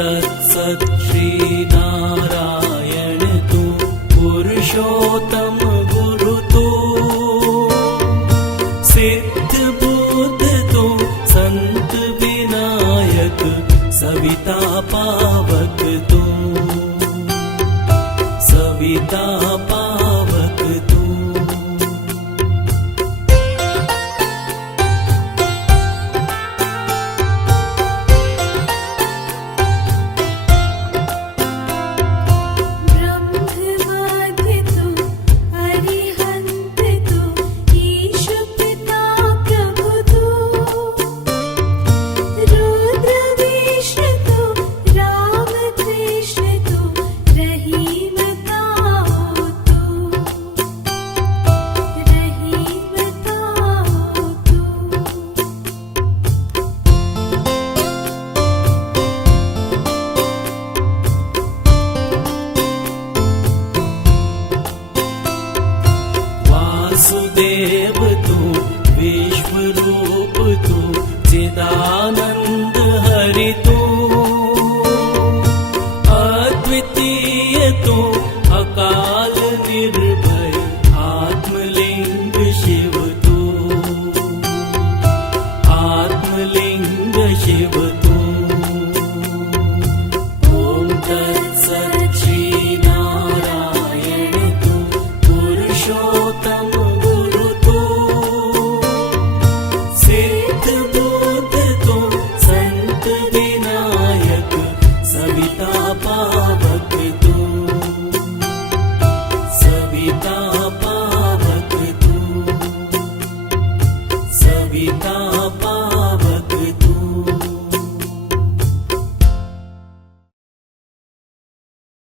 तत्सत् श्रीनारायण तू पुरुषोत्तम गुरु तू सिद्ध बुद्ध तू संत विनायक सविता पावक तू सविता पावक तू वासुदेव तू विश्वरूप तू चिदानंद हरि तू अद्वितीय तू अकाल निर्भय आत्मलिंग शिव तू आत्मलिंग शिव तू